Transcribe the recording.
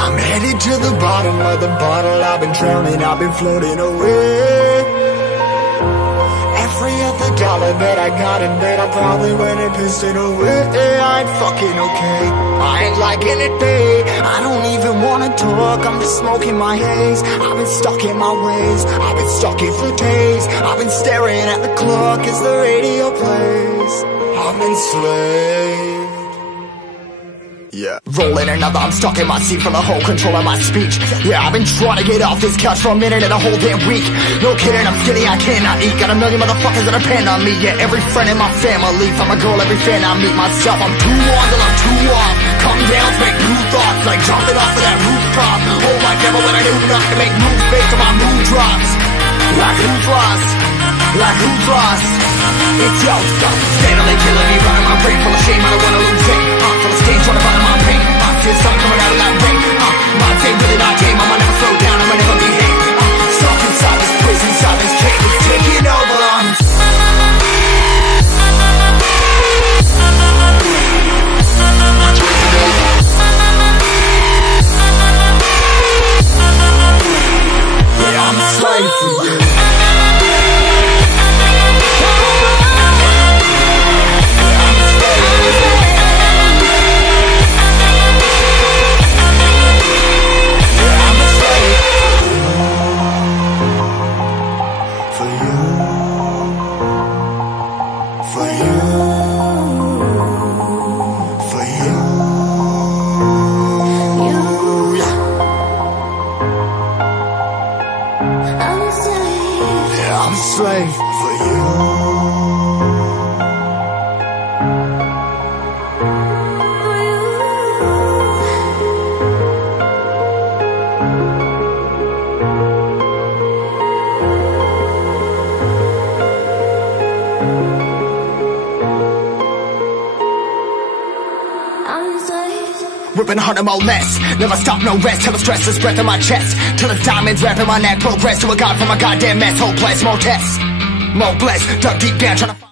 I'm headed to the bottom of the bottle. I've been drowning, I've been floating away. Every other dollar that I got in bed, I probably went and pissed it away. I ain't fucking okay, I ain't liking it, babe. I don't even wanna talk, I'm just smoking my haze. I've been stuck in my ways, I've been stuck in for days. I've been staring at the clock as the radio plays. I'm enslaved. Yeah. Rolling another, I'm stuck in my seat for the whole control of my speech. Yeah, I've been trying to get off this couch for a minute and a whole damn week. No kidding, I'm skinny, I cannot eat. Got a million motherfuckers that depend on me. Yeah, every friend in my family, from a girl, every fan I meet myself. I'm too on till I'm too off. Come down to make new thoughts, like jumping off of that rooftop. Oh my devil, when I do nothing to make moves based on my mood drops. Like who's lost? Like who's lost? It's yo, steadily killing me, running my brain full of shame. I don't wanna lose it. Full of stage, trying to find my pain. Feel something coming out of that rain. My day really not tame. I'ma never slow down, I'ma never behave. Stuck inside this prison, inside this cage, it's taking over. Yeah, I'm a slave for you. I'm a slave for you. Ripping harder, more less. Never stop, no rest. Till the stress is breath in my chest. Till the diamonds wrapping my neck. Progress to a god from a goddamn mess. Hopeless, more tests, more blessed. Dug deep down, trying to